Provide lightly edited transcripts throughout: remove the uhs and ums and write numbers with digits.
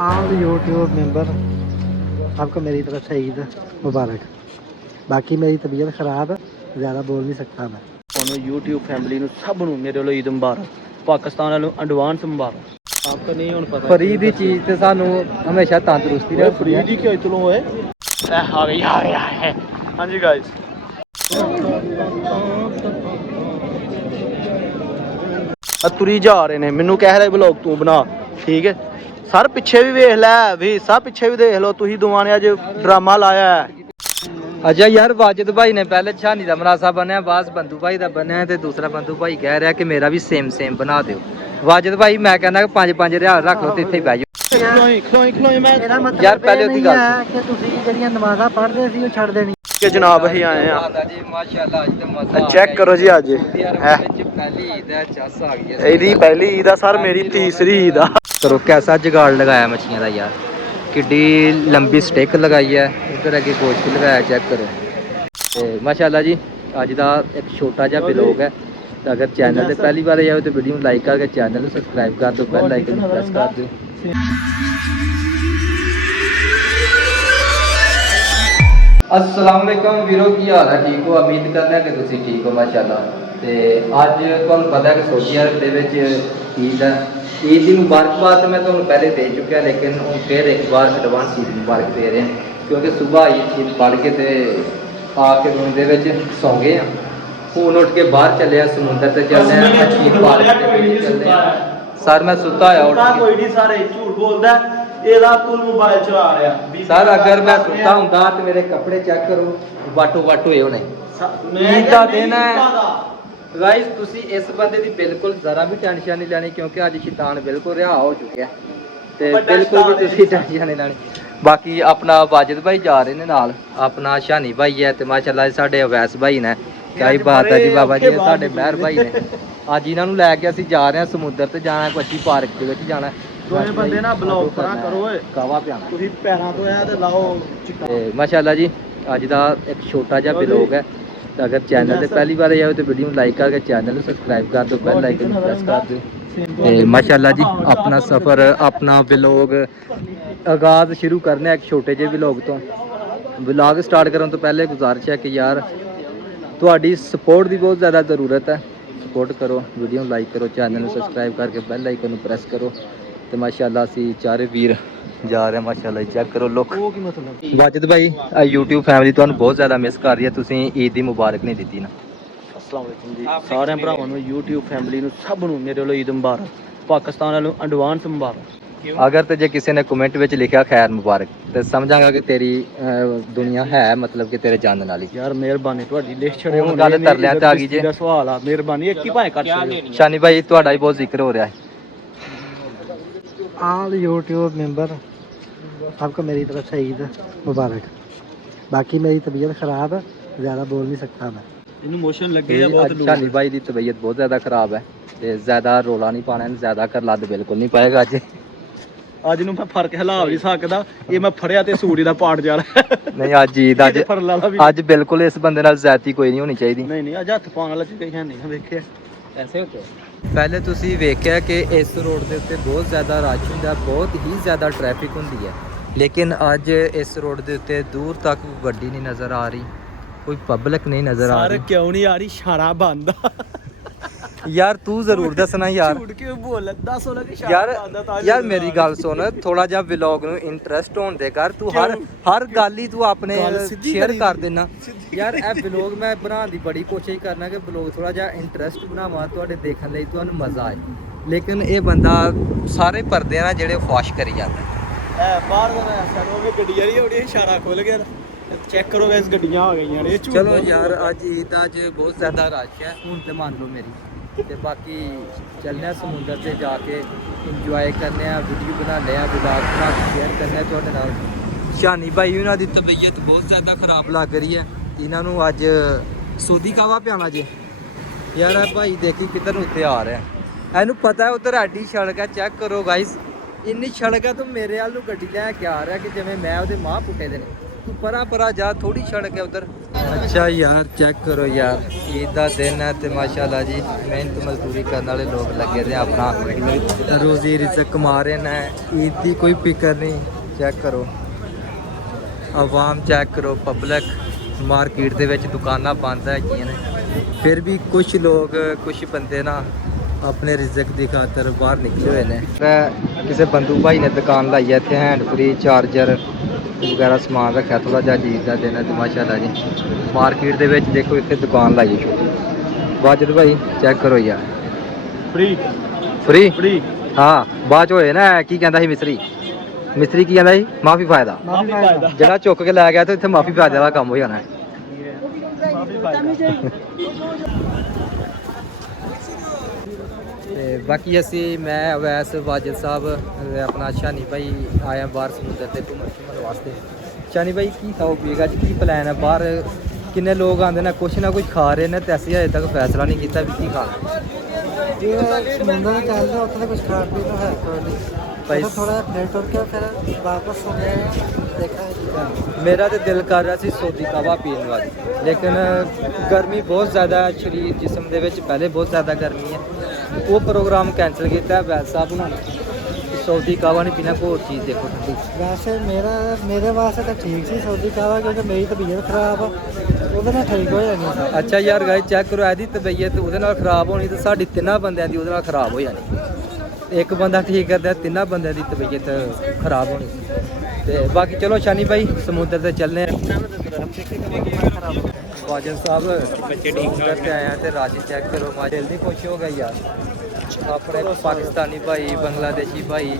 आल YouTube member सबको मेरी तरफ से ईद मुबारक। बाकी मेरी तबीयत ख़राब है, ज़्यादा बोल नहीं सकता मैं। YouTube फैमिली ਨੂੰ ਸਭ ਨੂੰ ਮੇਰੇ ਵੱਲੋਂ ਈਦ ਮੁਬਾਰਕ। ਪਾਕਿਸਤਾਨ ਵੱਲੋਂ ਐਡਵਾਂਸ ਮੁਬਾਰਕ। ਆਪਕੋ ਨਹੀਂ ਹੁਣ ਪਤਾ ਫਰੀ ਦੀ ਚੀਜ਼ ਤੇ ਸਾਨੂੰ ਹਮੇਸ਼ਾ ਤੰਦਰੁਸਤੀ ਰੱਖਦੀ ਫਰੀ ਹੈ। ਦੀ ਕਿਉਂ ਇਤਲੋਂ ਹੋਏ ਆ ਗਈ ਹਾਂਜੀ ਗਾਇਸ ਤੁਰੀ ਜਾ ਰਹੇ ਨੇ ਮੈਨੂੰ ਕਹਿ ਰਿਹਾ ਵਲੌਗ ਤੂੰ ਬਣਾ ਠੀਕ ਹੈ ਸਰ ਪਿੱਛੇ ਵੀ ਵੇਖ ਲੈ ਵੀ ਸਭ ਪਿੱਛੇ ਵੀ ਦੇਖ ਲਓ ਤੁਸੀਂ ਦੋਵਾਂ ਨੇ ਅੱਜ ਡਰਾਮਾ ਲਾਇਆ ਹੈ अच्छा यार वाजिद भाई ने पहले छानी का मरासा बनया, बास बंधु भाई का बनया ते दूसरा बंधु भाई कह रहा कि मेरा भी सेम बना दो। वाजिद भाई मैं कहना कि 5-5 रियाल रख लो ते इत्थे बह जाओ। यार पहले उसकी गल कि तुसी जेहड़ियां नमाज़ां पढ़दे सी ओ छड्ड देनी कि जनाब ही आए हैं जी माशाल्लाह आज ते मजा चेक करो जी आज पहली ईद है चस आ गई है। ਇਹਦੀ ਪਹਿਲੀ ਈਦ ਆ ਸਰ ਮੇਰੀ ਤੀਸਰੀ ਈਦ आ करो कैसा जुगाड़ लगाया मछलियां का यार, किड्डी लंबी स्टिक लगाई है, इधर अगे गोश्त लगाया चेक करो। ते माशाल्लाह जी अज का एक छोटा जिहा व्लॉग है। तो अगर चैनल से पहली बार आए तो वीडियो लाइक करके चैनल को सब्सक्राइब कर दो, बेल आइकन प्रेस कर दो। अस्सलाम वालेकुम वीरो, की हाल है? ठीक हो? उम्मीद करते हैं कि तुम ठीक हो माशाल्लाह। तो अज तुहानूं पता है कि सऊदी अरब दे विच ईद है। ईद की मुबारकबाद तो मैं तुम्हें पहले दे चुका, लेकिन हम फिर एक बार एडवांस ईद मुबारक दे रहे हैं क्योंकि सुबह ईद पढ़ के तो आके रूम के सौ गए हैं। हूँ उठ के बाहर चले समुंदर से चलते हैं, ईद पार्क चलते हैं। सर मैं सुता होया कोई नहीं सारे झूठ बोलदा एला तू मोबाइल चला रहा सर। अगर मैं सुता हुंदा तो मेरे कपड़े चेक करो वाटो वाट होए होने। ईद का दिन है गाइस, तुसी इस बंदे की बिल्कुल जरा भी टेंशन नहीं लेनी क्योंकि अज शैतान बिल्कुल रिहा हो चुका है। ते बिल्कुल भी तुसी टेंशन नहीं लेनी। बाकी अपना वाजिद भाई जा रहे हैं नाल, अपना शानी भाई है ते माशाल्लाह साडे अवैस भाई ने। क्या ही बात है जी बाबा जी, साडे महर भाई ने अज इन्होंने लैके असीं जा रहे हैं समुद्र ते जाना, कोची पार्क दे विच जाना। दोवें बंदे ना ब्लॉग करा करो ओए कावा पियाना तुसी पैरां तो आया ते लाओ ते माशाल्लाह जी अज का एक छोटा जिहा व्लॉग है। तो अगर चैनल से पहली बार आए तो वीडियो लाइक करके चैनल को सब्सक्राइब कर दो, बेल आइकन प्रेस कर दो। ते माशाल्लाह जी अपना सफ़र अपना व्लॉग आगाज़ शुरू करने एक छोटे जे व्लॉग तो। व्लॉग स्टार्ट करने तो पहले गुजारिश है कि यार तुहाडी सपोर्ट की बहुत ज़्यादा ज़रूरत है। सपोर्ट करो, वीडियो लाइक करो, चैनल को सब्सक्राइब करके बेल आइकन प्रेस करो। तो माशाल्लाह असी चारे वीर जा रहे हैं माशाल्लाह। चेक करो लुक। वाजिद भाई यूट्यूब फैमिली तुहानू बहुत ज़्यादा मिस कर रही है, तुसीं ईद की मुबारक नहीं दी ना। अस्सलाम वालेकुम जी सारे भरावां नू YouTube फैमिली नू सब नू मेरे वालों ईद मुबारक, पाकिस्तान वालों एडवांस मुबारक। अगर तो जे किसी ने कमेंट में लिखा खैर मुबारक तो समझांगा कि तेरी दुनिया है मतलब कि तेरे जानने वाली। यार मेहरबानी तुहाडी लिख छड़े हुण गल तरलियां ते आ गई जे सवाल आ मेहरबानी एक ही भाएं कट छड़ियो। शानी भाई तुहाडा ही बहुत जिक्र हो रहा है। आल यूट्यूब मेंबर सबको मेरी तरफ से ईद मुबारक। बाकी मेरी तबीयत ख़राब है, ज़्यादा बोल नहीं सकता मैं। इन्हू मोशन लगे बहुत लोग। शानी भाई की तबीयत बहुत ज़्यादा ख़राब है ते ज़्यादा रोला नहीं पाना, ज़्यादा कर लद बिल्कुल नहीं पाएगा अज। अज नू मैं फर्क हिला नहीं सकदा, ये मैं फड़िया ते सूड़ी दा पाट जा रहा नहीं अज ईद अज बिल्कुल इस बंदे नाल ज़्यादती कोई नहीं होनी चाहिए। नहीं नहीं अज हत्थ पाउण वाला कोई है नहीं वेखिया ऐसे होते। पहले तुसी वेख्या कि इस रोड के उत्ते बहुत ज़्यादा रश हुंदा, बहुत ही ज़्यादा ट्रैफिक हुंदी है, लेकिन अज इस रोड के उत्ते दूर तक गड्डी नहीं नज़र आ रही, कोई पब्लिक नहीं नज़र आ रही। क्यों नहीं आ रही? इशारा बंद यार तू जरूर दसना यार। झूठ क्यों बोल दस होना कि इशारा यार बंद है यार मेरी गल सुन, थोड़ा जा व्लॉग नू इंटरेस्ट होने दे कर। तू हर गल ही तू अपने शेयर कर देना यार। ए व्लॉग मैं बनाने की बड़ी कोशिश करना कि व्लॉग थोड़ा जा इंटरेस्ट बनावा तुहाडे देखने लई, तुहानू मज़ा आए, लेकिन ये बंदा सारे पर्दे ना जेड़े फॉश करी जाता है। बाहर वो भी गड्डी आ रही है, इशारा खुल गया चेक करो गैस गड्डियां आ गई यार। चलो यार अज ईद अज बहुत ज़्यादा रश है, हूँ तो मान लो मेरी ते बाकी चलने समुंदर से जाके इंजॉय करने, वीडियो बनाने, व्लॉग बना के शेयर करने तुहाडे नाल। शानी भाई उन्हों की तबीयत बहुत ज़्यादा खराब लग रही है, इन्हों अज सूदी कावा पियाना जे। यार भाई देखी किधर उत्ते आ रहा है, इनू पता है उधर एडी सड़क है, चेक करो गाइस इन्नी सड़क है तो मेरे वाल गड्डी लैके आ रहा है कि जिवें मैं उहदे मां पुट्टे दे ने। तू परा जा, थोड़ी सड़क है उधर। ਅੱਛਾ ਯਾਰ ਚੈੱਕ ਕਰੋ ਯਾਰ, ਈਦ ਦਾ ਦਿਨ ਹੈ ਤੇ ਮਾਸ਼ਾਅੱਲਾ ਜੀ ਮਿਹਨਤ ਮਜ਼ਦੂਰੀ ਕਰਨ ਵਾਲੇ ਲੋਕ ਲੱਗੇ ਤੇ ਆਪਣਾ ਰੋਜ਼ੀ ਰਿਜ਼ਕ ਕਮਾ ਰਹੇ ਨੇ। ਈਦ ਦੀ ਕੋਈ ਫਿਕਰ ਨਹੀਂ। ਚੈੱਕ ਕਰੋ ਆਵਾਮ, ਚੈੱਕ ਕਰੋ ਪਬਲਿਕ। ਮਾਰਕੀਟ ਦੇ ਵਿੱਚ ਦੁਕਾਨਾਂ ਬੰਦ ਹੈਗੀਆਂ ਨੇ, ਫਿਰ ਵੀ ਕੁਝ ਲੋਕ, ਕੁਝ ਬੰਦੇ ਨਾ ਆਪਣੇ ਰਿਜ਼ਕ ਦੀ ਖਾਤਰ ਬਾਹਰ ਨਿਕਲੇ ਹੋਏ ਨੇ। ਕਿਸੇ ਬੰਦੂ ਭਾਈ ਨੇ ਦੁਕਾਨ ਲਾਈ ਹੈ ਇੱਥੇ, ਹੈਂਡ ਫ੍ਰੀ ਚਾਰਜਰ ਵਗੈਰਾ ਸਮਾਨ ਰੱਖਿਆ। ਥੋੜਾ ਜਿਹਾ ਅਜੀਬ ਦਾ ਦਿਨ ਹੈ ਤੇ ਮਾਸ਼ਾਅੱਲਾ ਜੀ ਮਾਰਕੀਟ ਦੇ ਵਿੱਚ ਦੇਖੋ ਇੱਥੇ ਦੁਕਾਨ ਲਾਈ ਹੈ ਛੋਟੀ। ਵਾਜਦ ਭਾਈ ਚੈੱਕ ਕਰੋ ਯਾਰ, ਫ੍ਰੀ ਫ੍ਰੀ ਫ੍ਰੀ। ਹਾਂ ਬਾਅਦ ਚ ਹੋਏ ਨਾ ਕੀ ਕਹਿੰਦਾ ਸੀ ਮਿਸਤਰੀ ਕੀ ਕਹਿੰਦਾ ਸੀ? ਮਾਫੀ ਫਾਇਦਾ। ਮਾਫੀ ਫਾਇਦਾ। ਜਿਹੜਾ ਚੁੱਕ ਕੇ ਲੈ ਗਿਆ ਤੇ ਇੱਥੇ ਮਾਫੀ ਫਾਇਦੇ ਵਾਲਾ ਕੰਮ ਹੋ ਜਾਣਾ ਹੈ। ਤੇ ਬਾਕੀ ਅਸੀਂ, ਮੈਂ ਅਵੈਸ, ਵਾਜਦ ਸਾਹਿਬ, ਆਪਣਾ ਸ਼ਾਨੀ ਭਾਈ ਆਇਆ ਬਾਹਰ ਸਮੁੰਦਰ ਤੇ ਘੁੰਮਣ ਵਾਸਤੇ। ਸ਼ਾਨੀ ਭਾਈ ਕੀ ਖਾਓ ਪੀਏਗਾ ਅੱਜ, ਕੀ ਪਲਾਨ ਹੈ? ਬਾਹਰ ਕਿੰਨੇ ਲੋਕ ਆਉਂਦੇ ਨੇ, ਕੁਛ ਨਾ ਕੁਛ ਖਾ ਰਹੇ ਨੇ ਤੇ ਅਸੀਂ ਹਜੇ ਤੱਕ ਫੈਸਲਾ ਨਹੀਂ ਕੀਤਾ ਵੀ ਕੀ ਖਾਣਾ। ਜੇ ਸਮੁੰਦਰ ਵਿੱਚ ਚੱਲਦਾ ਉੱਥੇ ਤਾਂ ਕੁਝ ਖਾਣ ਪੀਣ ਨੂੰ ਹੈ ਕੋਈ ਨਹੀਂ। ਭਾਈ ਥੋੜਾ ਜਿਹਾ ਫੇਰ ਤੁਰ ਕੇ ਫਿਰ ਵਾਪਸ ਹੋ ਗਏ ਦੇਖਾਂਗੇ। ਮੇਰਾ ਤੇ ਦਿਲ ਕਰ ਰਿਹਾ ਸੀ ਸੋਦੀ ਕਾਵਾ ਪੀਣ ਨੂੰ ਅੱਜ, ਲੇਕਿਨ ਗਰਮੀ ਬਹੁਤ ਜ਼ਿਆਦਾ ਹੈ ਸਰੀਰ ਜਿਸਮ ਦੇ ਵਿੱਚ, ਪਹਿਲੇ ਬਹੁਤ ਜ਼ਿਆਦਾ ਗਰਮੀ ਹੈ। ਉਹ ਪ੍ਰੋਗਰਾਮ ਕੈਂਸਲ ਕੀਤਾ ਹੈ ਵੈਦ ਸਾਹਿਬ ਨੂੰ। ਸੌਦੀ ਕਾਵਾ ਨਹੀਂ ਪੀਣਾ, ਕੋਈ ਹੋਰ ਚੀਜ਼ ਦੇਖੋ ਠੰਡੀ। ਵੈਸੇ ਮੇਰੇ ਵਾਸਤੇ ਤਾਂ ਠੀਕ ਸੀ ਸੌਦੀ ਕਾਵਾ, ਕਿਉਂਕਿ ਮੇਰੀ ਤਬੀਅਤ ਖਰਾਬ ਆ, ਉਹਦੇ ਨਾਲ ਠੀਕ ਹੋ ਜਾਣੀ ਸੀ। ਅੱਛਾ ਯਾਰ ਗਾਇਸ ਚੈੱਕ ਕਰੋ, ਇਹਦੀ ਤਬੀਅਤ ਉਹਦੇ ਨਾਲ ਖਰਾਬ ਹੋਣੀ ਤੇ ਸਾਡੀ ਤਿੰਨਾਂ ਬੰਦਿਆਂ ਦੀ ਉਹਦੇ ਨਾਲ ਖਰਾਬ ਹੋ ਜਾਣੀ। ਇੱਕ ਬੰਦਾ ਠੀਕ ਕਰਦਾ, ਤਿੰਨਾਂ ਬੰਦਿਆਂ ਦੀ ਤਬੀਅਤ ਖਰਾਬ ਹੋਣੀ। ਤੇ ਬਾਕੀ ਚਲੋ ਸ਼ਾਨੀ ਭਾਈ ਸਮੁੰਦਰ ਤੇ ਚੱਲਨੇ ਆ। ਵਾਜਨ ਸਾਹਿਬ ਬੱਚੇ ਠੀਕ ਕਰਕੇ ਆਏ ਆ ਤੇ ਰਾਜੀ ਚੈੱਕ ਕਰੋ, ਮਾ ਦਿਲ ਨਹੀਂ ਖੁਸ਼ ਹੋ ਗਿਆ ਯਾਰ। ਆਪਣੇ ਪਾਕਿਸਤਾਨੀ ਭਾਈ, ਬੰਗਲਾਦੇਸ਼ੀ ਭਾਈ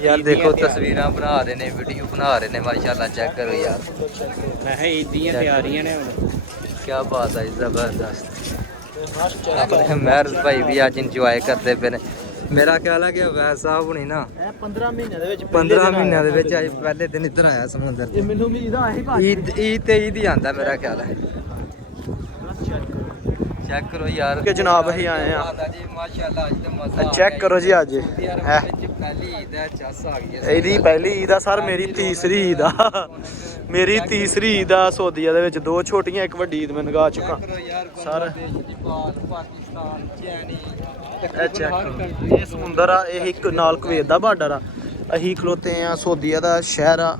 ਯਾਰ ਦੇਖੋ ਤਸਵੀਰਾਂ ਬਣਾ ਰਹੇ ਨੇ, ਵੀਡੀਓ ਬਣਾ ਰਹੇ ਨੇ ਮਾਸ਼ਾਅੱਲਾ। ਚੈੱਕ ਕਰੋ ਯਾਰ, ਮੈਂ ਕਿਹਾ ਈਦ ਦੀਆਂ ਤਿਆਰੀਆਂ ਨੇ ਹੁਣ। ਕੀ ਬਾਤ ਹੈ, ਜ਼ਬਰਦਸਤ। ਆਪਣੇ ਮਹਿਰ ਭਾਈ ਵੀ ਅੱਜ ਇੰਜੋਏ ਕਰਦੇ ਪਏ ਨੇ। ਮੇਰਾ ਖਿਆਲ ਹੈ ਕਿ ਅਵੈਸ ਸਾਹਿਬ ਹੁਣੀ ਨਾ 15 ਮਹੀਨਿਆਂ ਦੇ ਵਿੱਚ 15 ਮਹੀਨਿਆਂ ਦੇ ਵਿੱਚ ਅੱਜ ਪਹਿਲੇ ਦਿਨ ਇੱਧਰ ਆਇਆ ਸਮੁੰਦਰ ਤੇ। ਮੈਨੂੰ ਉਮੀਦ ਆ ਇਹੀ ਈਦ ਤੇ ਈਦ ਹੀ ਆਂਦਾ ਮੇਰਾ ਖਿਆਲ ਹੈ। ਚੈੱਕ ਕਰੋ ਯਾਰ ਕਿ ਜਨਾਬ ਅਸੀਂ ਆਏ ਆ। ਜੀ ਮਾਸ਼ਾਅੱਲਾ ਅੱਜ ਤਾਂ ਮਜ਼ਾ ਆ ਚੈੱਕ ਕਰੋ ਜੀ ਅੱਜ ਹੈ ਪਹਿਲੀ ਈਦ ਹੈ, ਚੱਸ ਆ ਗਈ ਹੈ। ਇਹਦੀ ਪਹਿਲੀ ਈਦ ਆ ਸਰ, ਮੇਰੀ ਤੀਸਰੀ ਈਦ ਆ। ਮੇਰੀ ਤੀਸਰੀ ਈਦ ਆ ਸਊਦੀਆ ਦੇ ਵਿੱਚ। 2 ਛੋਟੀਆਂ, 1 ਵੱਡੀ ਈਦ ਮੈਂ ਨਗਾ ਚੁੱਕਾ ਸਰ। ਪਾਕਿਸਤਾਨ, ਚੈਨੀ, ਇਹ ਚੈੱਕ ਕਰੋ, ਇਹ ਸਮੁੰਦਰ ਆ, ਇਹ ਇੱਕ ਨਾਲ ਕੁਵੈਤ ਦਾ ਬਾਰਡਰ ਆ। ਅਸੀਂ ਖਲੋਤੇ ਆ ਸਊਦੀਆ ਦਾ ਸ਼ਹਿਰ ਆ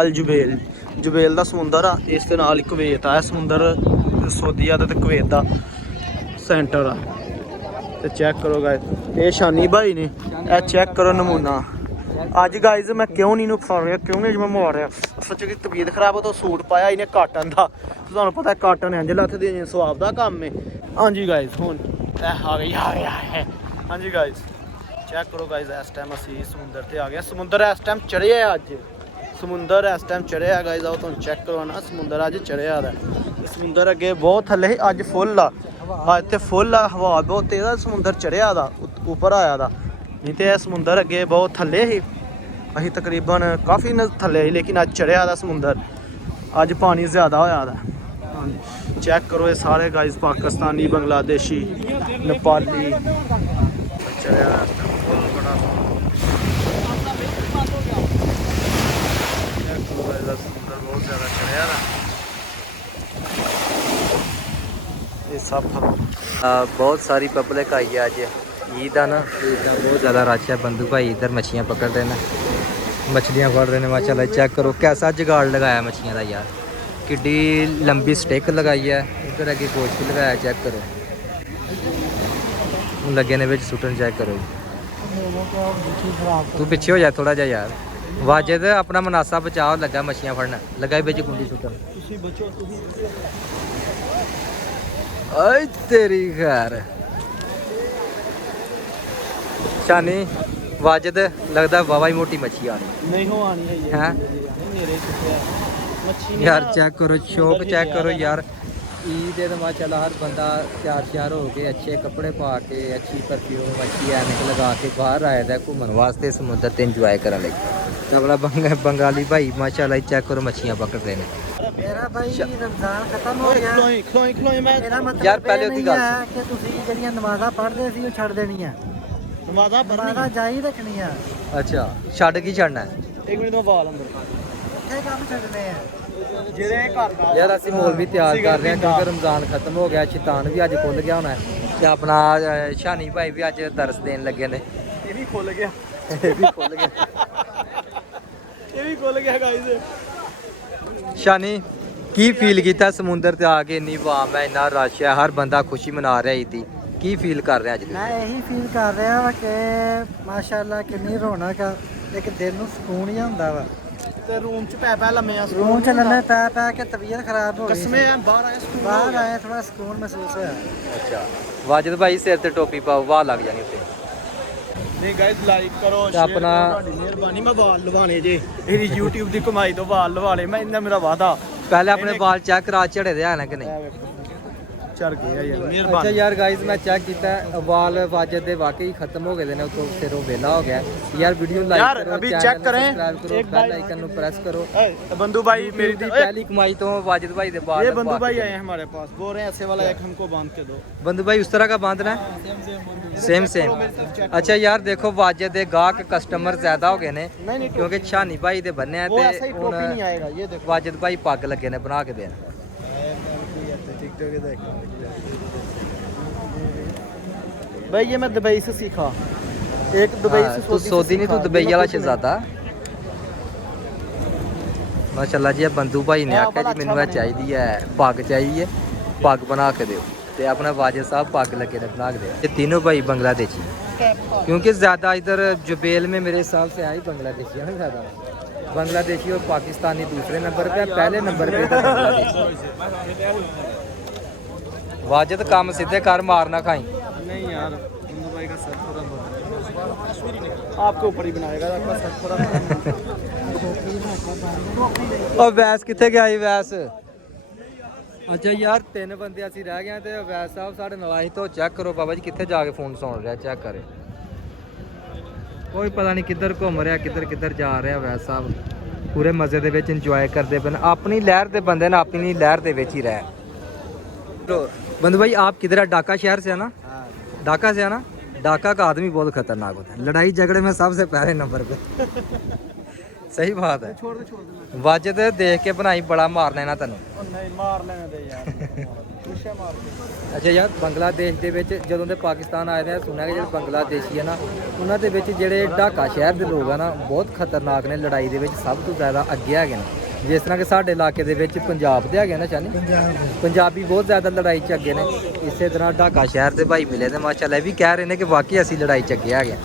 ਅਲ ਜੁਬੇਲ, ਜੁਬੇਲ ਦਾ ਸਮੁੰਦਰ ਆ, ਇਸ ਦੇ ਨਾਲ ਹੀ ਕੁਵੈਤ ਆ। ਸਮੁੰਦਰ ਸਊਦੀਆ ਦਾ ਤੇ ਕੁਵੈਤ ਦਾ ਸੈਂਟਰ ਆ। ਤੇ ਚੈੱਕ ਕਰੋ ਗਾਇਸ, ਇਹ ਸ਼ਾਨੀ ਭਾਈ ਨੇ। ਇਹ ਚੈੱਕ ਕਰੋ ਨਮੂਨਾ। ਅੱਜ ਗਾਇਜ਼ ਮੈਂ ਕਿਉਂ ਨਹੀਂ ਨੂੰ ਫੜ ਰਿਹਾ, ਕਿਉਂ ਨਹੀਂ ਮੈਂ ਮਾਰ ਰਿਹਾ, ਸੱਚ ਕਿ ਤਬੀਅਤ ਖਰਾਬ ਹੋ ਤਾਂ ਸੂਟ ਪਾਇਆ ਇਹਨੇ ਕਾਟਨ ਦਾ। ਤੁਹਾਨੂੰ ਪਤਾ ਕਾਟਨ ਇੰਜ ਲੱਥ ਦੇ ਸਵਾਬ ਦਾ ਕੰਮ ਹੈ। ਹਾਂਜੀ ਗਾਇਜ਼ ਹੁਣ ਇਹ ਆ ਗਿਆ ਹੈ। ਹਾਂਜੀ ਗਾਇਜ਼ ਚੈੱਕ ਕਰੋ ਗਾਇਜ਼, ਇਸ ਟਾਈਮ ਅਸੀਂ ਸਮੁੰਦਰ ਤੇ ਆ ਗਏ। ਸਮੁੰਦਰ ਇਸ ਟਾਈਮ ਚੜ੍ਹਿਆ ਅੱਜ, ਸਮੁੰਦਰ ਇਸ ਟਾਈਮ ਚੜ੍ਹਿਆ ਗਾਇਜ਼। ਆਓ ਤੁਹਾਨੂੰ ਚੈੱਕ ਕਰੋ ਨਾ, ਸਮੁੰਦਰ ਅੱਜ ਚੜ੍ਹਿਆ ਦਾ। ਸਮੁੰਦਰ ਅੱਗੇ ਬਹੁਤ ਥੱਲੇ ਸੀ, ਅੱਜ ਫੁੱਲ ਆ। ਇੱਥੇ ਫੁੱਲ ਆ, ਹਵਾ ਬਹੁਤ ਤੇਜ਼ ਆ। ਸਮੁੰਦਰ ਚੜ੍ਹਿਆ ਦਾ, ਉੱਪਰ ਆਇਆ ਦਾ। ਨਹੀਂ ਤੇ ਇਹ ਸਮੁੰਦਰ ਅੱਗੇ ਬਹੁਤ ਥੱਲੇ ਸੀ, ਅਸੀਂ ਤਕਰੀਬਨ ਕਾਫੀ ਥੱਲੇ ਸੀ, ਲੇਕਿਨ ਅੱਜ ਚੜ੍ਹਿਆ ਦਾ ਸਮੁੰਦਰ। ਅੱਜ ਪਾਣੀ ਜ਼ਿਆਦਾ ਹੋਇਆ ਦਾ। ਚੈੱਕ ਕਰੋ ਇਹ ਸਾਰੇ ਗਾਇਜ਼, ਪਾਕਿਸਤਾਨੀ, ਬੰਗਲਾਦੇਸ਼ੀ, ਨੇਪਾਲੀ ਚੜਿਆ ਬੜਾ। ਚੈੱਕ ਕਰੋ ਇਹਦਾ ਸਮੁੰਦਰ ਬਹੁਤ ਜ਼ਿਆਦਾ ਚੜਿਆ ਦਾ। ਇਹ ਸਭ ਬਹੁਤ ਸਾਰੀ ਪਬਲਿਕ ਆਈ ਹੈ ਅੱਜ ਈਦ ਆ ਨਾ, ਈਦ ਦਾ ਬਹੁਤ ਜ਼ਿਆਦਾ ਰਸ਼ ਹੈ। ਬੰਦੂ ਭਾਈ ਇੱਧਰ ਮੱਛੀਆਂ ਪਕੜ ਰਹੇ ਨੇ, ਮछलियाँ फड़ रहे हैं माशाल्लाह। चेक करो कैसा जुगाड़ लगाया मछलियाँ का यार, किड्डी लंबी स्टिक लगाई है। इधर अगे गोश्त लगाया, चेक करो लगे ने बिच सुटन। चेक करो तू पीछे हो जा थोड़ा जा यार। वाजिद अपना मुनासा बचाव, लगा मछलियाँ फड़ना, लगा बिच गुंडी सुटन। ओए तेरी खैर शानी वाजिद लगता वावा ही मोटी मच्छी आ रही नहीं हो आनी है ये है मेरे मच्छी यार। चेक करो शौक, चेक करो यार। ईद है तो माशाल्लाह हर बंदा तैयार श्यार हो के, अच्छे कपड़े पा के, अच्छी परफ्यूम, अच्छी ऐनक लगा के बाहर आया था घूमन वास्ते समुद्र ते इंजॉय करने लगे। तो अपना बंगाली भाई माशाल्लाह चेक करो मच्छियाँ पकड़ रहे हैं। मेरा भाई रमजान खत्म हो गया। खलोई मैं मेरा मतलब यार पहले ਉਹਦੀ ਗੱਲ ਹੈ ਕਿ ਤੁਸੀਂ ਜਿਹੜੀਆਂ ਨਮਾਜ਼ਾਂ ਪੜ੍ਹਦੇ ਸੀ ਉਹ ਛੱਡ ਦੇਣੀਆਂ। ਨਮਾਜ਼ਾਂ ਜਾਰੀ ਰੱਖਣੀਆਂ। अच्छा छड़ की छड़ना है? एक मिनट में बाल अंदर ਉੱਥੇ ਕੰਮ ਛੱਡਣੇ ਆ। ਜਿਹੜੇ ਘਰ ਦਾ ਯਾਰ ਅਸੀਂ ਮੌਲ ਵੀ ਤਿਆਰ ਕਰ ਰਹੇ ਹਾਂ ਕਿਉਂਕਿ ਰਮਜ਼ਾਨ ਖਤਮ ਹੋ ਗਿਆ, ਸ਼ੈਤਾਨ ਵੀ ਅੱਜ ਖੁੱਲ ਗਿਆ ਹੋਣਾ ਹੈ ਤੇ ਆਪਣਾ ਸ਼ਾਨੀ ਭਾਈ ਵੀ ਅੱਜ ਦਰਸ ਦੇਣ ਲੱਗੇ ਨੇ। ਇਹ ਵੀ ਖੁੱਲ ਗਿਆ, ਇਹ ਵੀ ਖੁੱਲ ਗਿਆ। ਇਹ ਵੀ ਖੁੱਲ ਗਿਆ ਗਾਇਜ਼। ਸ਼ਾਨੀ ਕੀ ਫੀਲ ਕੀਤਾ ਸਮੁੰਦਰ ਤੇ ਆ ਕੇ? ਇੰਨੀ ਵਾਮ ਹੈ, ਇੰਨਾ ਰਸ਼ ਹੈ, ਹਰ ਬੰਦਾ ਖੁਸ਼ੀ ਮਨਾ ਰਿਹਾ ਈਦ ਦੀ। ਕੀ ਫੀਲ ਕਰ ਰਿਹਾ ਅੱਜ ਦੇ? ਮੈਂ ਇਹੀ ਫੀਲ ਕਰ ਰਿਹਾ ਵਾ ਕਿ ਮਾਸ਼ਾਅੱਲਾ ਕਿੰਨੀ ਰੌਣਕ ਆ, ਇੱਕ ਦਿਲ ਨੂੰ ਸਕੂਨ ਹੀ ਹੁੰਦਾ ਵਾ। ਤੇ ਰੂਮ ਚ ਪੈ ਲੰਮੇ ਆ, ਰੂਮ ਚ ਲੰਮੇ ਪੈ ਕੇ ਤਬੀਅਤ ਖਰਾਬ ਹੋ ਗਈ ਕਸਮੇ ਸੀ। ਆ ਬਾਹਰ ਆਏ ਸਕੂਲ ਬਾਹਰ ਆਏ ਥੋੜਾ ਸਕੂਨ ਮਹਿਸੂਸ ਹੋਇਆ। ਅੱਛਾ ਵਾਜਦ ਭਾਈ ਸਿਰ ਤੇ ਟੋਪੀ ਪਾਓ, ਵਾਹ ਲੱਗ ਜਾਣੀ ਉੱਤੇ। ਨਹੀਂ ਗਾਇਜ਼ ਲਾਈਕ ਕਰੋ, ਤੇ ਸ਼ੇਅਰ ਆਪਣਾ- ਕਰੋ, ਤੁਹਾਡੀ ਮਿਹਰਬਾਨੀ। ਮੈਂ ਵਾਲ ਲਵਾਣੇ ਜੇ, ਇਹਦੀ YouTube ਦੀ ਕਮਾਈ ਤੋਂ ਵਾਲ ਲਵਾਣੇ ਮੈਂ, ਇੰਨਾ ਮੇਰਾ ਵਾਦਾ। ਪਹਿਲੇ ਆਪਣੇ ਵਾਲ ਚੈੱਕ ਕਰਾ, ਝੜੇ ਦੇ ਆ ਨਾ ਕਿ ਨਹੀਂ? ਚੜ ਗਿਆ ਯਾਰ, ਅੱਛਾ ਮਿਹਰਬਾਨੀ। ਯਾਰ ਗਾਇਜ਼ ਮੈਂ ਚੈੱਕ ਕੀਤਾ, ਵਾਲ ਵਾਜਦ ਦੇ ਵਾਕਈ ਖਤਮ ਹੋ ਗਏ ਨੇ, ਉਤੋਂ ਫਿਰ ਉਹ ਵੇਲਾ ਹੋ ਗਿਆ। ਯਾਰ ਵੀਡੀਓ ਲਾਈਕ यार, ਕਰੋ, अभी ਚੈਨਲ check करें। ਸਬਸਕ੍ਰਾਈਬ ਕਰੋ, एक ਬੈਲ भाई- ਆਈਕਨ ਨੂੰ ਪ੍ਰੈਸ ਕਰੋ। बंधु भाई मेरी ਦੀ ਪਹਿਲੀ ਕਮਾਈ ਤੋਂ वाजिद भाई ਦੇ ਵਾਲ ये लगवा बंधु के भाई दो। आए हैं हमारे पास, बोल रहे हैं ऐसे वाला एक हमको बांध के दो। बंधु भाई उस तरह का बांधना है? Same same. अच्छा यार देखो वाजिद दे गाहक कस्टमर ज्यादा हो गए ने नहीं नहीं, क्योंकि छानी भाई दे बन्ने हैं वो ते ऐसा ही टोपी नहीं आएगा, ये देखो। वाजिद भाई पग लगे ने बना के देन। भाई ये मैं दुबई से सीखा, एक दुबई से तू सऊदी नहीं, तू दुबई वाला शहजादा। माशाल्लाह जी बंधु भाई ने आख्या जी मैनू ਇਹ ਚਾਹੀਦੀ ਹੈ पग चाहिए, पग बना के दियो। ਤੇ ਆਪਣਾ वाजिद साहब पग लगे ने बना के दियो। ये तीनों भाई बांग्लादेशी, क्योंकि ज्यादा इधर जुबेल में मेरे हिसाब से आई बांग्लादेशी है ना ज्यादा। बांग्लादेशी और पाकिस्तानी दूसरे नंबर पे, पहले नंबर पे तो बांग्लादेशी। वाजिद काम सीधे कर, मारना खाई। नहीं यार, बंधु भाई का सर थोड़ा आपके ऊपर ही बनाएगा, आपका सर थोड़ा। ਉਹ ਵੈਸ ਕਿੱਥੇ ਗਿਆ ਸੀ ਵੈਸ? ਅੱਛਾ ਯਾਰ 3 ਬੰਦੇ ਅਸੀਂ ਰਹਿ ਗਏ ਤੇ ਵੈਸ ਸਾਹਿਬ ਸਾਡੇ ਨਾਲ ਆਏ ਤੋਂ ਚੈੱਕ ਕਰੋ ਬਾਬਾ ਜੀ ਕਿੱਥੇ ਜਾ ਕੇ ਫੋਨ ਸੁਣ ਰਿਹਾ, ਚੈੱਕ ਕਰੇ। ਕੋਈ ਪਤਾ ਨਹੀਂ ਕਿੱਧਰ ਘੁੰਮ ਰਿਹਾ, ਕਿੱਧਰ ਜਾ ਰਿਹਾ ਵੈਸ ਸਾਹਿਬ। ਪੂਰੇ ਮਜ਼ੇ ਦੇ ਵਿੱਚ ਇੰਜੋਏ ਕਰਦੇ ਪਏ, ਆਪਣੀ ਲਹਿਰ ਦੇ ਬੰਦੇ ਨੇ ਆਪਣੀ ਲਹਿਰ ਦੇ ਵਿੱਚ ਹੀ ਰਹਿ। बंधु भाई आप किधर है? ढाका शहर से है ना? ढाका से है ना? ढाका का आदमी बहुत खतरनाक होता है, लड़ाई झगड़े में सबसे पहले नंबर पे। सही बात है। छोड़ दे। वाजिद देख के बनाई बड़ा मारना है ना तैनू। नहीं मार लेने दे यार, पूछे मार के। ਅੱਛਾ ਯਾਰ ਬੰਗਲਾਦੇਸ਼ ਦੇ ਵਿੱਚ ਜਦੋਂ ਦੇ ਪਾਕਿਸਤਾਨ ਆਏ ਨੇ, ਸੁਣਿਆ ਕਿ ਜਿਹੜੇ ਬੰਗਲਾਦੇਸ਼ੀ ਹੈ ਨਾ, ਉਹਨਾਂ ਦੇ ਵਿੱਚ ਜਿਹੜੇ ਢਾਕਾ ਸ਼ਹਿਰ ਦੇ ਲੋਕ ਆ ਨਾ ਬਹੁਤ ਖਤਰਨਾਕ ਨੇ, ਲੜਾਈ ਦੇ ਵਿੱਚ ਸਭ ਤੋਂ ਜ਼ਿਆਦਾ ਅੱਗੇ ਹੈਗੇ ਨੇ। ਜਿਸ ਤਰ੍ਹਾਂ ਕਿ ਸਾਡੇ ਇਲਾਕੇ ਦੇ ਵਿੱਚ ਪੰਜਾਬ ਦੇ ਹੈਗੇ ਨਾ ਚਾਨੀ, ਪੰਜਾਬੀ ਬਹੁਤ ਜ਼ਿਆਦਾ ਲੜਾਈ 'ਚ ਅੱਗੇ ਨੇ। ਇਸੇ ਤਰ੍ਹਾਂ ਢਾਕਾ ਸ਼ਹਿਰ ਦੇ ਭਾਈ ਮਿਲੇ ਤੇ ਮਾਸ਼ਾਅੱਲਾ ਇਹ ਵੀ ਕਹਿ ਰਹੇ ਨੇ ਕਿ ਵਾਕਈ ਅਸੀਂ ਲੜਾਈ 'ਚ ਅੱਗੇ ਹੈਗੇ।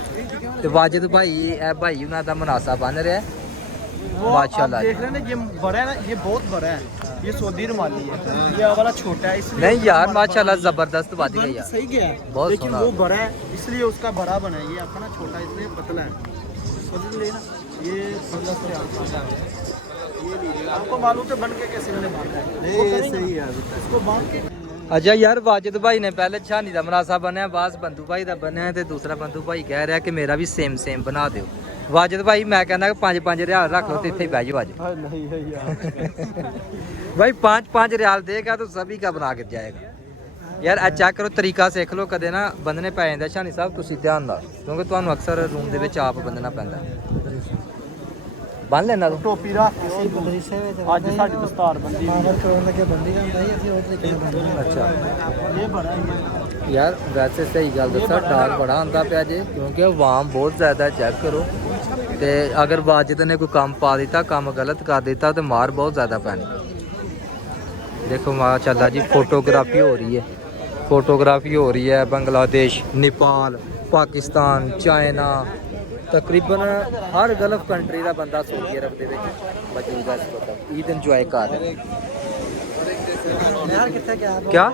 ਤੇ ਵਾजिद ਭਾਈ ਇਹ ਭਾਈ ਉਹਨਾਂ ਦਾ ਮੁਨਾਸਾ ਬਣ ਰਿਹਾ माशाल्लाह। देख रहे हैं ना, ये बड़ा है ना, ये बहुत बड़ा है, ये सऊदी रुमाली है, ये वाला छोटा है, इसलिए नहीं यार माशाल्लाह जबरदस्त बात गई यार, सही गया है, बहुत लेकिन सोना। वो बड़ा है इसलिए उसका बड़ा बना है, ये अपना छोटा इसलिए पतला है। समझ लिए ना, ये 15 से आता है, ये लीजिए। आपको मालूम है बन के कैसे मैंने बांधा है? ये सही है, इसको बांध के। अच्छा यार वाजिद भाई ने पहले छानी का मुनासा बनया, बास बंधु भाई का बनया, तो दूसरा बंधु भाई कह रहा कि मेरा भी सेम बना दो। वाजिद भाई मैं कहना कि 5-5 रियाल रख लो तो इतने बह जाओ आज। नहीं है यार। भाई 5-5 रियाल देगा तो सभी का बना के जाएगा यार। चेक करो तरीका सीख लो, कदे ना बंधने पै जाता शानी साहब, तुम ध्यान दा, क्योंकि ਤੁਹਾਨੂੰ अक्सर रूम ਦੇ ਵਿੱਚ ਆਪ ਬੰਨਣਾ ਪੈਂਦਾ। ਬੰਨ ਲੈਣਾ ਤੂੰ टोपी रख के ਅਸੀਂ ਮਦਰਸੇ ਵਿੱਚ ਅੱਜ ਸਾਡੀ ਦਸਤਾਰ ਬੰਦੀ ਮਾਮਰ ਕਰਨ ਲੱਗੇ ਬੰਦੀ ਹੁੰਦਾ ਸੀ, ਅਸੀਂ ਉਹ ਤਰੀਕੇ ਨਾਲ ਬੰਦੀ। ਅੱਛਾ ये बड़ा है ਯਾਰ ਵੈਸੇ ਸਹੀ ਗੱਲ ਦੱਸਾਂ ਡਰ ਬੜਾ ਹੁੰਦਾ ਪਿਆ ਜੇ, ਕਿਉਂਕਿ ਆਵਾਮ ਬਹੁਤ ਜ਼ਿਆਦਾ। ਚੈੱਕ ਕਰੋ ਤੇ ਅਗਰ ਵਾजिद ਨੇ ਕੋਈ ਕੰਮ ਪਾ ਦਿੱਤਾ, ਕੰਮ ਗਲਤ ਕਰ ਦਿੱਤਾ ਤੇ ਮਾਰ ਬਹੁਤ ਜ਼ਿਆਦਾ ਪੈਣੀ। ਦੇਖੋ ਮਾਸ਼ਾਅੱਲਾ ਜੀ फोटोग्राफी हो रही है, फोटोग्राफी हो रही है। बांग्लादेश, नेपाल, पाकिस्तान, चाइना, तकरीबन हर गल्फ कंट्री का बंदा सऊदी अरब ਦੇ ਵਿੱਚ मौजूद है इस वक्त, ईद इंजॉय कर रहे हैं। यार कितने क्या क्या?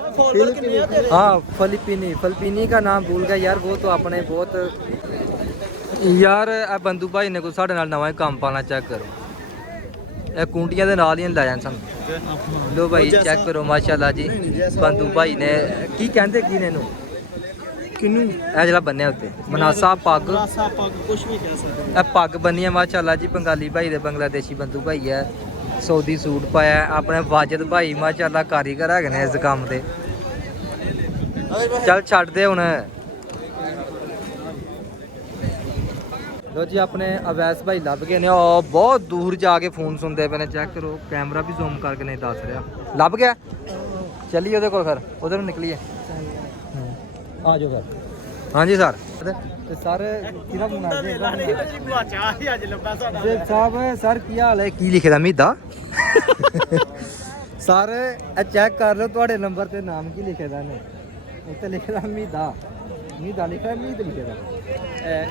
हाँ फिलिपीनी का नाम भूल गया यार, वो तो अपने बहुत यार। ਇਹ ਬੰਧੂ ਭਾਈ ਨੇ ਕੋਈ ਸਾਡੇ ਨਾਲ ਨਵਾਂ ਹੀ ਕੰਮ ਪਾਣਾ। ਚੈੱਕ ਕਰੋ ਇਹ ਕੁੰਡੀਆਂ ਦੇ ਨਾਲ ਹੀ ਲੈ ਜਾਣ ਸਾਨੂੰ। ਲੋ ਭਾਈ ਚੈੱਕ ਕਰੋ ਮਾਸ਼ਾਅੱਲਾ ਜੀ ਬੰਧੂ ਭਾਈ ਨੇ ਕੀ ਕਹਿੰਦੇ ਕੀ ਨੇ ਇਹਨੂੰ, किनू ਇਹ ਜਿਹੜਾ ਬੰਨਿਆ ਉੱਤੇ ਮਨਾਸਾ ਪੱਗ, रासा पग कुछ भी कह सकते ਇਹ ਪੱਗ ਬੰਨੀ ਹੈ ਮਾਸ਼ਾਅੱਲਾ ਜੀ। ਬੰਗਾਲੀ ਭਾਈ ਦੇ ਬੰਗਲਾਦੇਸ਼ੀ ਬੰਧੂ ਭਾਈ ਹੈ, ਸਊਦੀ ਸੂਟ ਪਾਇਆ। ਆਪਣੇ ਵਾजिद ਭਾਈ ਮਾਸ਼ਾਅੱਲਾ ਕਾਰੀਗਰ ਹੈਗੇ ਨੇ ਇਸ ਕੰਮ ਦੇ। ਚੱਲ ਛੱਡ ਦੇ ਹੁਣ। ਲੋ ਜੀ ਆਪਣੇ ਅਵੈਸ ਭਾਈ ਲੱਭ ਗਏ ਨੇ ਉਹ ਬਹੁਤ ਦੂਰ ਜਾ ਕੇ ਫੋਨ ਸੁਣਦੇ ਪਏ ਨੇ ਚੈੱਕ ਕਰੋ ਕੈਮਰਾ ਵੀ ਜ਼ੂਮ ਕਰਕੇ ਨਹੀਂ ਦੱਸ ਰਿਹਾ ਲੱਭ ਗਿਆ ਚੱਲੀਏ ਉਹਦੇ ਕੋਲ ਫਿਰ ਉਧਰ ਨੂੰ ਨਿਕਲੀਏ ਆ ਜਾਓ ਫਿਰ ਹਾਂਜੀ ਸਰ ਤੇ ਸਰ ਕਿਹਦਾ ਫੋਨ ਆ ਜੀ ਸਾਹਿਬ ਸਰ ਕੀ ਹਾਲ ਹੈ ਕੀ ਲਿਖਿਆ ਮੀਦਾ ਸਰ ਇਹ ਚੈੱਕ ਕਰ ਲਓ ਤੁਹਾਡੇ ਨੰਬਰ ਤੇ ਨਾਮ ਕੀ ਲਿਖਿਆ ਦਾ ਨੇ ਉੱਤੇ ਲਿਖਿਆ ਮੀਦਾ ਮੀਦਾ ਲਿਖਿਆ ਮੀਦ ਲਿਖਿਆ ਦਾ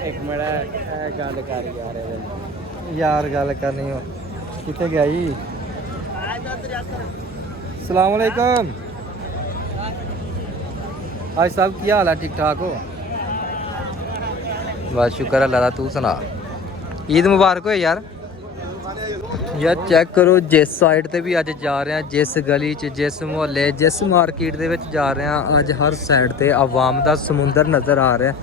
ਇੱਕ ਮਿੰਟ ਗੱਲ ਕਰ ਯਾਰ ਗੱਲ ਕਰਨੀ ਹੋ ਕਿੱਥੇ ਗਿਆ ਜੀ ਸਲਾਮ ਅਲੈਕਮ आज साहब क्या हाल है ठीक ठाक हो बस शुक्र अल्लाह दा तू सुना ईद मुबारक हो यार चेक करो जिस साइड ते भी अज जा रहे हैं जिस गली च जिस मुहल्ले जिस मार्केट दे विच जा रहे हैं अज हर साइड ते आवाम दा समुंदर नज़र आ रहा है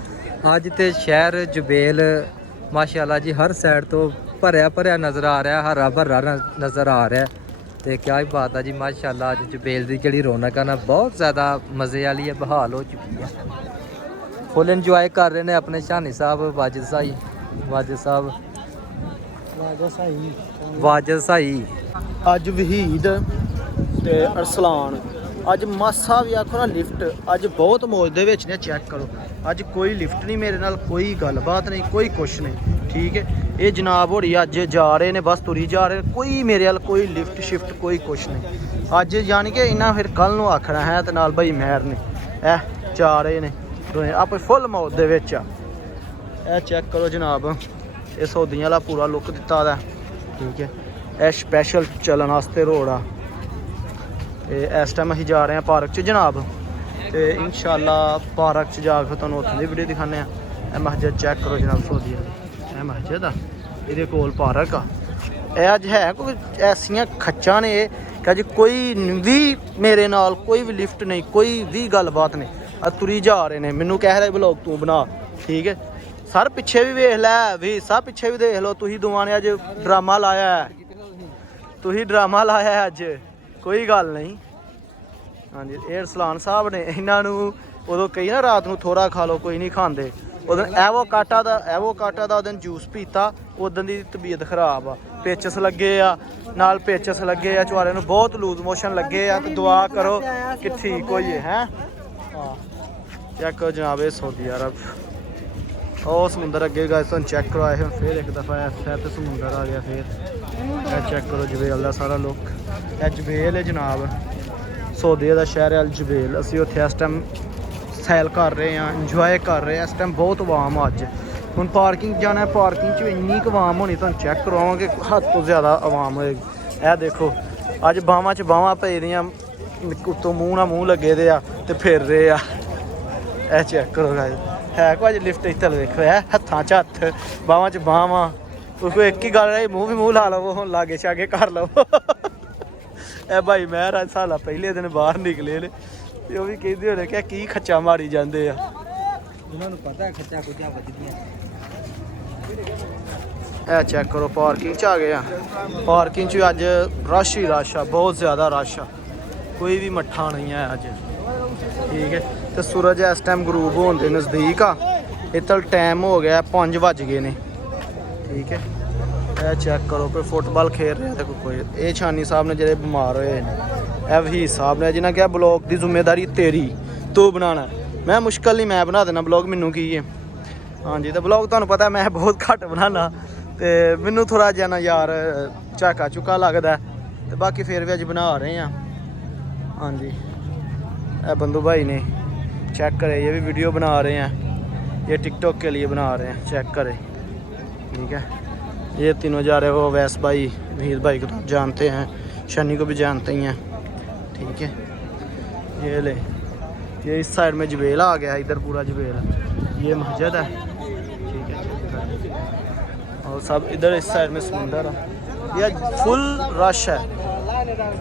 अज ते शहर जुबेल माशाल्लाह जी हर साइड तो भरिया भरिया नज़र आ रहा है हरा भरा नज़र आ रहा है तो क्या ही बात है जी माशाल्लाह अज जुबेल की जी रौनक है ना बहुत ज़्यादा मज़े वाली है बहाल हो चुकी है फुल इंजॉय कर रहे हैं अपने शानी साहब वाजिद साहब वाजिद साई ਅੱਜ ਵਹੀਦ ਤੇ ਅਰਸਲਾਨ ਅੱਜ ਮਾਸਾ ਵੀ ਆਖੋ ਨਾ ਲਿਫਟ ਅੱਜ ਬਹੁਤ ਮੌਜ ਦੇ ਵਿੱਚ ਨੇ ਚੈੱਕ ਕਰੋ ਅੱਜ ਕੋਈ ਲਿਫਟ ਨਹੀਂ ਮੇਰੇ ਨਾਲ ਕੋਈ ਗੱਲਬਾਤ ਨਹੀਂ ਕੋਈ ਕੁਛ ਨਹੀਂ ਠੀਕ ਹੈ ਇਹ ਜਨਾਬ ਹੋਰੀ ਅੱਜ ਜਾ ਰਹੇ ਨੇ ਬਸ ਤੁਰੀ ਜਾ ਰਹੇ ਕੋਈ ਮੇਰੇ ਨਾਲ ਕੋਈ ਲਿਫਟ ਸ਼ਿਫਟ ਕੋਈ ਕੁਛ ਨਹੀਂ ਅੱਜ ਯਾਨੀ ਕਿ ਇਹਨਾਂ ਫਿਰ ਕੱਲ ਨੂੰ ਆਖਣਾ ਹੈ ਤੇ ਨਾਲ ਭਾਈ ਮਹਿਰ ਨੇ ਇਹ ਜਾ ਰਹੇ ਨੇ ਦੋਵੇਂ ਆਪੇ ਫੁੱਲ ਮੌਜ ਦੇ ਵਿੱਚ ਆ ਇਹ ਚੈੱਕ ਕਰੋ ਜਨਾਬ ਇਹ ਸੌਦੀਆਂ ਵਾਲਾ ਪੂਰਾ ਲੁੱਕ ਦਿੱਤਾ ਦਾ ਠੀਕ ਹੈ ਇਹ ਸਪੈਸ਼ਲ ਚੱਲਣ ਵਾਸਤੇ ਰੋਡ ਆ ਤੇ ਇਸ ਟਾਈਮ ਅਸੀਂ ਜਾ ਰਹੇ ਹਾਂ ਪਾਰਕ 'ਚ ਜਨਾਬ ਤੇ ਇਨਸ਼ਾਅੱਲਾ ਪਾਰਕ 'ਚ ਜਾ ਕੇ ਤੁਹਾਨੂੰ ਉੱਥੋਂ ਦੀ ਵੀਡੀਓ ਦਿਖਾਉਂਦੇ ਆ ਇਹ ਮਸਜਿਦ ਚੈੱਕ ਕਰੋ ਜਨਾਬ ਸੌਦੀ ਇਹ ਮਸਜਿਦ ਆ ਇਹਦੇ ਕੋਲ ਪਾਰਕ ਆ ਇਹ ਅੱਜ ਹੈ ਕੋਈ ਐਸੀਆਂ ਖੱਚਾਂ ਨੇ ਕਿ ਅੱਜ ਕੋਈ ਵੀ ਮੇਰੇ ਨਾਲ ਕੋਈ ਵੀ ਲਿਫਟ ਨਹੀਂ ਕੋਈ ਵੀ ਗੱਲਬਾਤ ਨਹੀਂ ਆ ਤੁਰੀ ਜਾ ਰਹੇ ਨੇ ਮੈਨੂੰ ਕਹਿ ਰਿਹਾ ਬਲੌਗ ਤੂੰ ਬਣਾ ਠੀਕ ਹੈ ਸਰ ਪਿੱਛੇ ਵੀ ਵੇਖ ਲੈ ਵੀ ਸਭ ਪਿੱਛੇ ਵੀ ਦੇਖ ਲਓ ਤੁਸੀਂ ਦੋਵਾਂ ਨੇ ਅੱਜ ਡਰਾਮਾ ਲਾਇਆ ਅੱਜ ਕੋਈ ਗੱਲ ਨਹੀਂ ਹਾਂਜੀ ਇਹ ਅਰਸਲਾਨ ਸਾਹਿਬ ਨੇ ਇਹਨਾਂ ਨੂੰ ਉਦੋਂ ਕਹੀ ਨਾ ਰਾਤ ਨੂੰ ਥੋੜਾ ਖਾ ਲਓ ਕੋਈ ਨਹੀਂ ਖਾਂਦੇ ਉਦੋਂ ਐਵੋਕਾਟਾ ਦਾ ਉਦੋਂ ਜੂਸ ਪੀਤਾ ਉਦੋਂ ਦੀ ਤਬੀਅਤ ਖਰਾਬ ਆ ਪੇਚਸ ਲੱਗੇ ਆ ਨਾਲ ਪੇਚਸ ਲੱਗੇ ਆ ਚੁਆਰੇ ਨੂੰ ਬਹੁਤ ਲੂਜ਼ ਮੋਸ਼ਨ ਲੱਗੇ ਆ ਤੇ ਦੁਆ ਕਰੋ ਕਿ ਠੀਕ ਹੋਈਏ ਹੈ ਹਾਂ ਚੈੱਕ ਜਨਾਬ ਇਹ ਸਊਦੀ ਅਰਬ ਉਹ ਸਮੁੰਦਰ ਅੱਗੇ ਗਾਇਸ ਤੁਹਾਨੂੰ ਚੈੱਕ ਕਰਵਾਏ ਹੁਣ ਫਿਰ ਇੱਕ ਦਫਾ ਫਿਰ ਤੇ ਸਮੁੰਦਰ ਆ ਗਿਆ ਫਿਰ ਇਹ ਚੈੱਕ ਕਰੋ ਜਬੇਲ ਦਾ ਸਾਰਾ ਲੁੱਕ ਇਹ ਜਬੇਲ ਹੈ ਜਨਾਬ ਸਊਦੀ ਦਾ ਸ਼ਹਿਰ ਅਲ ਜਬੇਲ ਅਸੀਂ ਉੱਥੇ ਇਸ ਟਾਈਮ ਸੈਲ ਕਰ ਰਹੇ ਹਾਂ ਇੰਜੋਏ ਕਰ ਰਹੇ ਹਾਂ ਇਸ ਟਾਈਮ ਬਹੁਤ ਆਵਾਮ ਆ ਅੱਜ ਹੁਣ ਪਾਰਕਿੰਗ ਜਾਣਾ ਪਾਰਕਿੰਗ 'ਚ ਇੰਨੀ ਕੁ ਆਵਾਮ ਹੋਣੀ ਤੁਹਾਨੂੰ ਚੈੱਕ ਕਰਵਾਵਾਂਗੇ ਹੱਦ ਤੋਂ ਜ਼ਿਆਦਾ ਆਵਾਮ ਹੋਏਗੀ ਇਹ ਦੇਖੋ ਅੱਜ ਬਾਹਾਂ 'ਚ ਬਾਹਾਂ ਪੈ ਰਹੀਆਂ ਉੱਤੋਂ ਮੂੰਹ ਨਾਲ ਮੂੰਹ ਲੱਗੇ ਦੇ ਆ ਤੇ ਫਿਰ ਰਹੇ ਆ ਇਹ ਚੈੱਕ ਕਰੋ ਗਾਇਸ ਹੈ ਕੋਈ ਲਿਫਟ ਇੱਥੇ ਦੇਖੋ ਹੈ ਹੱਥਾਂ 'ਚ ਹੱਥ ਬਾਹਾਂ 'ਚ ਬਾਹਾਂ ਕੋਈ ਇੱਕ ਹੀ ਗੱਲ ਰਹੀ ਮੂੰਹ ਵੀ ਮੂੰਹ ਲਾ ਲਵੋ ਹੁਣ ਲਾਗੇ ਛਾਗੇ ਕਰ ਲਵੋ ਇਹ ਭਾਈ ਮਹਿਰ ਸਾਲਾ ਪਹਿਲੇ ਦਿਨ ਬਾਹਰ ਨਿਕਲੇ ਨੇ ਤੇ ਉਹ ਵੀ ਕਹਿੰਦੇ ਹੋਣੇ ਕਿ ਕੀ ਖੱਚਾ ਮਾਰੀ ਜਾਂਦੇ ਆ ਉਹਨਾਂ ਨੂੰ ਪਤਾ ਹੈ ਖੱਚਾ ਕੁੱਚਾਂ ਵੱਜਦੀਆਂ ਇਹ ਚੈੱਕ ਕਰੋ ਪਾਰਕਿੰਗ 'ਚ ਆ ਗਏ ਆ ਪਾਰਕਿੰਗ 'ਚ ਅੱਜ ਰਸ਼ ਹੀ ਰਸ਼ ਆ ਬਹੁਤ ਜ਼ਿਆਦਾ ਰਸ਼ ਆ ਕੋਈ ਵੀ ਮੱਠਾ ਨਹੀਂ ਹੈ ਅੱਜ ਠੀਕ ਹੈ ਤੇ ਸੂਰਜ ਇਸ ਟਾਈਮ ਗਰੂਬ ਹੋਣ ਦੇ ਨਜ਼ਦੀਕ ਆ ਇੱਥੇ ਟਾਈਮ ਹੋ ਗਿਆ 5 ਵੱਜ ਗਏ ਨੇ ਠੀਕ ਹੈ ਇਹ ਚੈੱਕ ਕਰੋ ਕੋਈ ਫੁੱਟਬਾਲ ਖੇਡ ਰਿਹਾ ਤੇ ਕੋਈ ਇਹ ਛਾਨੀ ਸਾਹਿਬ ਨੇ ਜਿਹੜੇ ਬਿਮਾਰ ਹੋਏ ਨੇ ਇਹ ਵਹੀਦ ਸਾਹਿਬ ਨੇ ਜਿਹਨਾਂ ਕਿਹਾ ਬਲੌਗ ਦੀ ਜ਼ਿੰਮੇਵਾਰੀ ਤੇਰੀ ਤੂੰ ਬਣਾਉਣਾ ਮੈਂ ਮੁਸ਼ਕਲ ਨਹੀਂ ਮੈਂ ਬਣਾ ਦੇਣਾ ਬਲੌਗ ਮੈਨੂੰ ਕੀ ਹੈ ਹਾਂਜੀ ਤੇ ਬਲੌਗ ਤੁਹਾਨੂੰ ਪਤਾ ਮੈਂ ਬਹੁਤ ਘੱਟ ਬਣਾਉਣਾ ਤੇ ਮੈਨੂੰ ਥੋੜ੍ਹਾ ਜਿਹਾ ਨਾ ਯਾਰ ਝਾਕਾ ਚੁੱਕਾ ਲੱਗਦਾ ਤੇ ਬਾਕੀ ਫਿਰ ਵੀ ਅੱਜ ਬਣਾ ਰਹੇ ਹਾਂ ਹਾਂਜੀ ਇਹ बंधु भाई ने चेक करे ये भी वीडियो बना रहे हैं ये टिकटॉक के लिए बना रहे हैं चेक करें ठीक है ये तीनों जा रहे हो अवैस भाई वहीद भाई को तो जानते हैं शनी को भी जानते ही हैं ठीक है ये ले ये इस साइड में जबेल आ गया इधर पूरा जबेल ये मस्जिद है ठीक है और सब इधर इस साइड में समुंदर है ये फुल रश है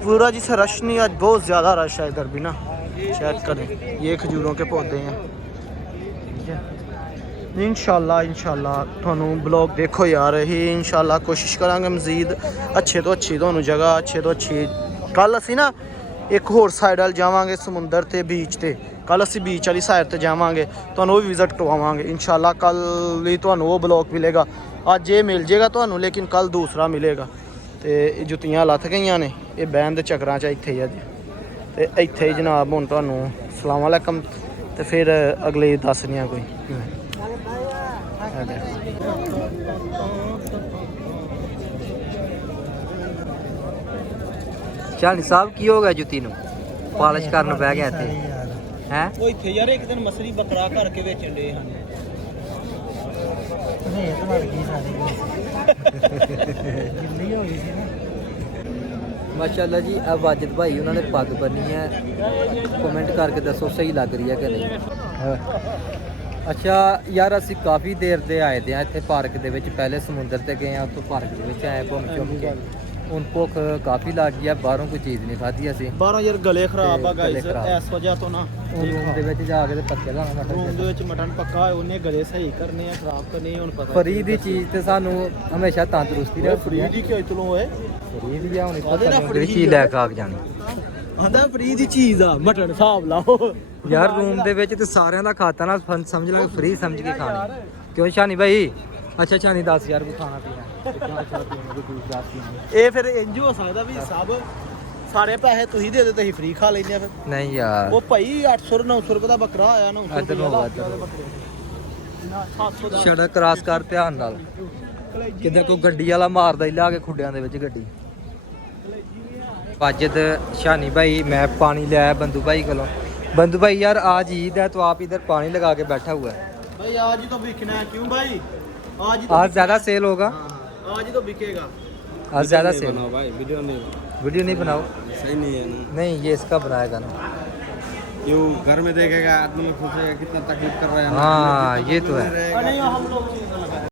पूरा जिसे रश नहीं आज बहुत ज़्यादा रश है इधर भी ना चेक करें ये खजूरों के पौधे हैं ठीक है इंशाल्लाह थानू ब्लॉग देखो यार ही इंशाल्लाह कोशिश करांगे मजीद अच्छे तो अच्छी थानू जगह अच्छे तो अच्छी कल असी ना एक होर साइड वाल जावांगे समुंदर ते बीच ते कल असी बीच वाली साइड ते जावांगे थानू भी विजिट करवावांगे इंशाल्लाह कल ही थानू वो ब्लॉग मिलेगा ਅੱਜ ਇਹ ਮਿਲ ਜੇਗਾ ਤੁਹਾਨੂੰ, ਲੇਕਿਨ ਕੱਲ ਦੂਸਰਾ ਮਿਲੇਗਾ। ਤੇ ਇਹ ਜੁੱਤੀਆਂ ਲੱਥ ਗਈਆਂ ਨੇ, ਇਹ ਬਹਿਣ ਦੇ ਚੱਕਰਾਂ 'ਚ ਇੱਥੇ ਹੀ ਅੱਜ। ਤੇ ਇੱਥੇ ਹੀ ਜਨਾਬ ਹੁਣ ਤੁਹਾਨੂੰ ਸਲਾਮ ਅਲੈਕਮ, ਤੇ ਫਿਰ ਅਗਲੇ ਦੱਸਦੇ ਹਾਂ ਕੋਈ ਸ਼ਾਨੀ ਸਾਹਿਬ ਕੀ ਹੋ ਗਿਆ ਜੁੱਤੀ ਨੂੰ? ਪਾਲਿਸ਼ ਕਰਨ ਬਹਿ ਗਿਆ ਇੱਥੇ ਹੈ। ਉਹ ਇੱਥੇ ਯਾਰ ਇੱਕ ਦਿਨ ਮਸਰੀ ਬੱਕਰਾ ਕਰਕੇ ਵੇਚਣ ਦੇ ਹਨ। ਨਹੀਂ ਤਾਂ ਮਰ ਗਈ ਸਾਰੀ ਗਿੱਲੀ ਹੋ ਗਈ ਸੀ ਨਾ। ਮਾਸ਼ਾਅੱਲਾ ਜੀ, ਆ ਵਾਜਦ ਭਾਈ ਉਹਨਾਂ ਨੇ ਪੱਗ ਬੰਨੀ ਹੈ, ਕਮੈਂਟ ਕਰਕੇ ਦੱਸੋ ਸਹੀ ਲੱਗ ਰਹੀ ਹੈ ਕਿ ਨਹੀਂ। ਅੱਛਾ ਯਾਰ, ਅਸੀਂ ਕਾਫੀ ਦੇਰ ਦੇ ਆਏ ਦੇ ਆ ਇੱਥੇ ਪਾਰਕ ਦੇ ਵਿੱਚ। ਪਹਿਲੇ ਸਮੁੰਦਰ ਤੇ ਗਏ ਆ, ਉੱਥੋਂ ਪਾਰਕ ਦੇ ਵਿੱਚ ਆਏ ਘੁੰਮ ਘੁੰਮ ਕੇ। ਹੁਣ ਭੁੱਖ ਕਾਫੀ ਲੱਗ ਗਈ ਆ, ਬਾਹਰੋਂ ਕੋਈ ਚੀਜ਼ ਨਹੀਂ ਖਾਧੀ ਅਸੀਂ। 12 ਯਾਰ ਗਲੇ ਖਰਾਬ ਆ ਗਲੇ ਗਾਇਸ, ਖਰਾਬ। ਇਸ ਵਜ੍ਹਾ ਤੋਂ ਨਾ ਰੂਮ ਦੇ ਵਿੱਚ ਜਾ ਕੇ ਤੇ ਪੱਕੇ ਲਾਣਾ ਮਟਨ ਰੂਮ ਦੇ ਵਿੱਚ ਮਟਨ ਪੱਕਾ ਹੈ, ਉਹਨੇ ਗਲੇ ਸਹੀ ਕਰਨੇ ਆ, ਖਰਾਬ ਕਰਨੇ ਆ। ਹੁਣ ਪਤਾ ਫਰੀ ਦੀ ਚੀਜ਼ ਤੇ ਸਾਨੂੰ ਹਮੇਸ਼ਾ ਤੰਦਰੁਸਤੀ ਰੱਖਦੀ ਫਰੀ ਹੈ। ਦੀ ਕਿਉਂ ਇਤਲੋਂ ਹੋਏ? ਫਰੀ ਦੀ ਆ, ਹੁਣ ਉਹਦੇ ਨਾਲ ਪਤਾ ਨਹੀਂ ਚੀਜ਼ ਲੈ ਕੇ ਆ ਜਾਣੀ। ਆਂਦਾ ਫਰੀ ਦੀ ਚੀਜ਼ ਆ, ਮਟਨ ਹਿਸਾਬ ਲਾਓ। ਯਾਰ ਰੂਮ ਦੇ ਵਿੱਚ ਤੇ ਸਾਰਿਆਂ ਦਾ ਖਾਤਾ ਨਾ ਸਮਝ ਲਾਂਗੇ, ਫ੍ਰੀ ਸਮਝ ਕੇ ਖਾਣੀ। ਕਿਉਂ ਸ਼ਾਨੀ ਭਾਈ? ਅੱਛਾ ਸ਼ਾਨੀ 10,000 ਕੋ ਖਾਣਾ ਪੀਣਾ ਇਹ ਫਿਰ ਇੰਜ ਹੋ ਸਕਦਾ ਵੀ ਸਭ ਸਾਰੇ ਪੈਸੇ ਤੁਸੀਂ ਦੇ ਦਿਓ, ਤੁਸੀਂ ਫ੍ਰੀ ਖਾ ਲੈਂਦੇ ਆ ਫਿਰ। ਨਹੀਂ ਯਾਰ, ਉਹ ਭਾਈ 800 900 ਰੁਪਏ ਦਾ ਬੱਕਰਾ ਆਇਆ, 900 ਇੱਧਰ ਨੂੰ ਰੁਪਏ ਇੱਧਰ ਨੂੰ। ਨਾ 700 ਦਾ। ਸੜਕ ਕ੍ਰਾਸ ਕਰ ਧਿਆਨ ਨਾਲ, ਕਿਤੇ ਕੋਈ ਗੱਡੀ ਵਾਲਾ ਮਾਰਦਾ ਹੀ ਲਾ ਕੇ ਖੁੱਡਿਆਂ ਦੇ ਵਿੱਚ ਗੱਡੀ। ਵਾਜਦ ਸ਼ਾਨੀ ਭਾई, मैं पानी ले आया बंधु भाई को। बंधु भाई यार आज ईद है तो आप इधर पानी लगा के बैठा हुआ है। भाई आज ही तो बिकना है। क्यों भाई? आज ही तो आज ज़्यादा सेल होगा? हाँ, आज ही तो बिकेगा। आज ज़्यादा सेल। भाई वीडियो नहीं नहीं बनाओ, सही नहीं है ना। नहीं ये इसका बनाएगा ना। क्यों घर में देखेगा आदमी खुश है, कितना तकलीफ कर रहा है। हाँ ये तो है। नहीं हम लोग